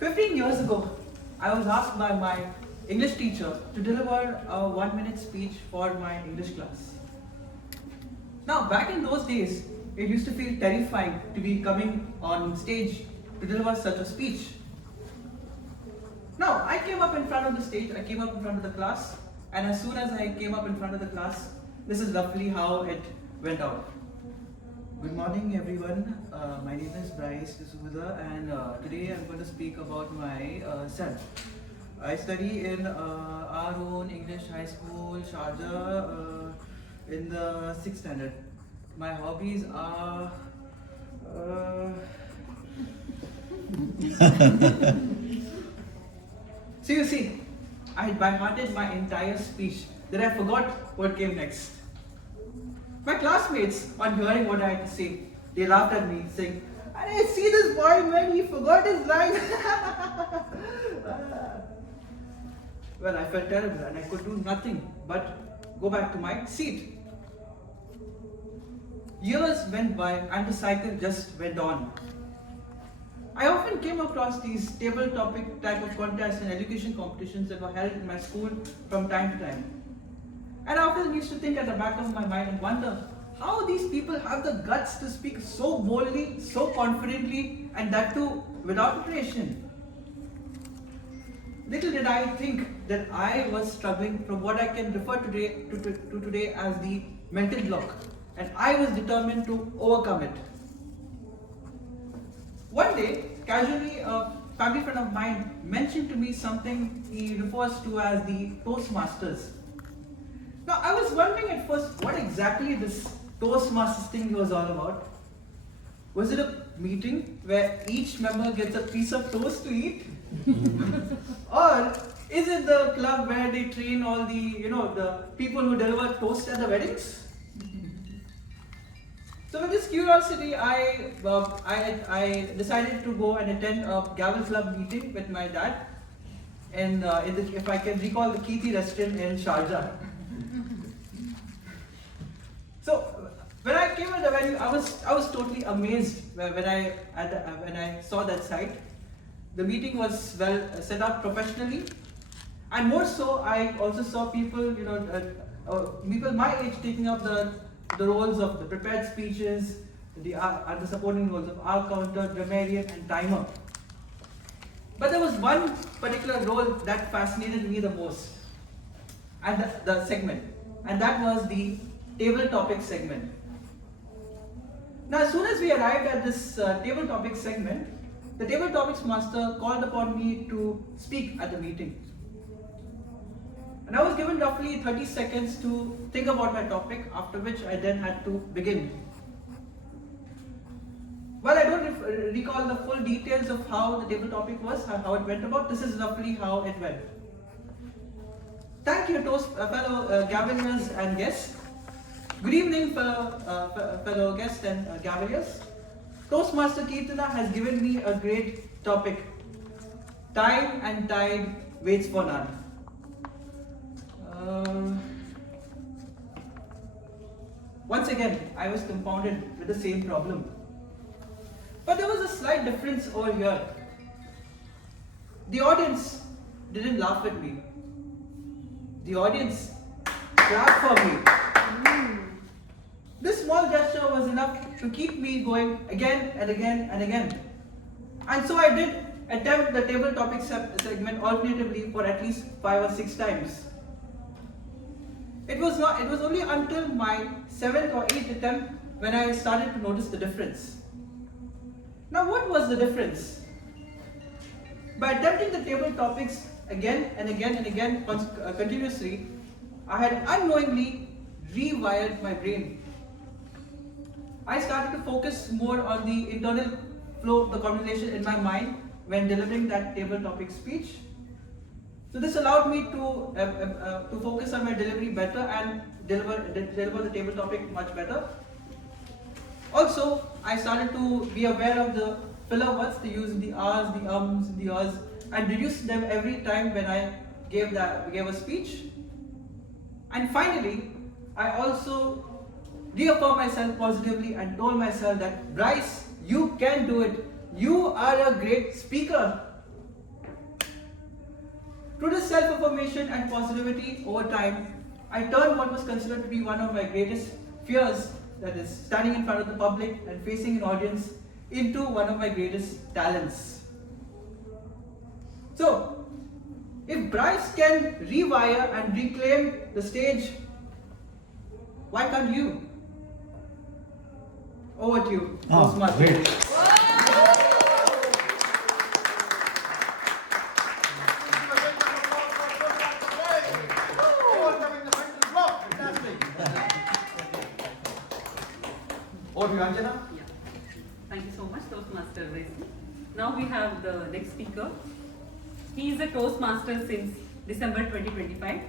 15 years ago, I was asked by my English teacher to deliver a 1-minute speech for my English class. Now, back in those days, it used to feel terrifying to be coming on stage to deliver such a speech. Now, I came up in front of the stage, I came up in front of the class, and as soon as I came up in front of the class, this is roughly how it went out. Good morning, everyone. My name is Bryce, Dsouza, and today I'm going to speak about myself. I study in our own English high school, Sharjah, in the 6th standard. My hobbies are. So you see, I had by-hearted my entire speech, that I forgot what came next. My classmates, on hearing what I had to say, they laughed at me, saying, "I see this boy, man, he forgot his line." Well, I felt terrible and I could do nothing but go back to my seat. Years went by and the cycle just went on. I often came across these table topic type of contests and education competitions that were held in my school from time to time. And I often used to think at the back of my mind and wonder how these people have the guts to speak so boldly, so confidently, and that too without preparation. Little did I think that I was struggling from what I can refer to today as the mental block, and I was determined to overcome it. One day, casually, a family friend of mine mentioned to me something he refers to as the Toastmasters. Now, I was wondering at first what exactly this Toastmasters thing was all about. Was it a meeting where each member gets a piece of toast to eat? Or is it the club where they train all the people who deliver toast at the weddings? So with this curiosity, I decided to go and attend a Gavel Club meeting with my dad, and if I can recall, the Keeti restaurant in Sharjah. So when I came at the venue, I was totally amazed when I saw that site. The meeting was well set up professionally, and more so, I also saw people, people my age taking up the roles of the prepared speeches, the supporting roles of our counter, grammarian, and timer. But there was one particular role that fascinated me the most, and the segment, and that was the table topic segment. Now, as soon as we arrived at this table topic segment, the table topics master called upon me to speak at the meeting. And I was given roughly 30 seconds to think about my topic, after which I then had to begin. While I don't recall the full details of how the table topic was, how it went about, this is roughly how it went. Thank you, fellow Gaveliers and guests. Good evening, fellow guests and Gaveliers. Toastmaster Kirtana has given me a great topic. Time and tide waits for none. Once again, I was compounded with the same problem. But there was a slight difference over here. The audience didn't laugh at me. The audience clapped for me. This small gesture was enough to keep me going again and again and again. And so I did attempt the table topic segment alternatively for at least 5 or 6 times. It was only until my 7th or 8th attempt when I started to notice the difference. Now, what was the difference? By attempting the table topics again and again and again continuously, I had unknowingly rewired my brain. I started to focus more on the internal flow of the conversation in my mind when delivering that table topic speech. So this allowed me to focus on my delivery better and deliver the table topic much better. Also, I started to be aware of the filler words, the use the ahs, the ums, the ahs, and reduce them every time when I gave a speech. And finally, I also reaffirmed myself positively and told myself that, Bryce, you can do it. You are a great speaker. Through this self-affirmation and positivity over time, I turned what was considered to be one of my greatest fears, that is standing in front of the public and facing an audience, into one of my greatest talents. So, if Bryce can rewire and reclaim the stage, why can't you? Over to you, Toastmaster. Great. Over to you, Anjana. Yeah. Thank you so much, Toastmaster Bryce. Now we have the next speaker. He is a Toastmaster since December 2025.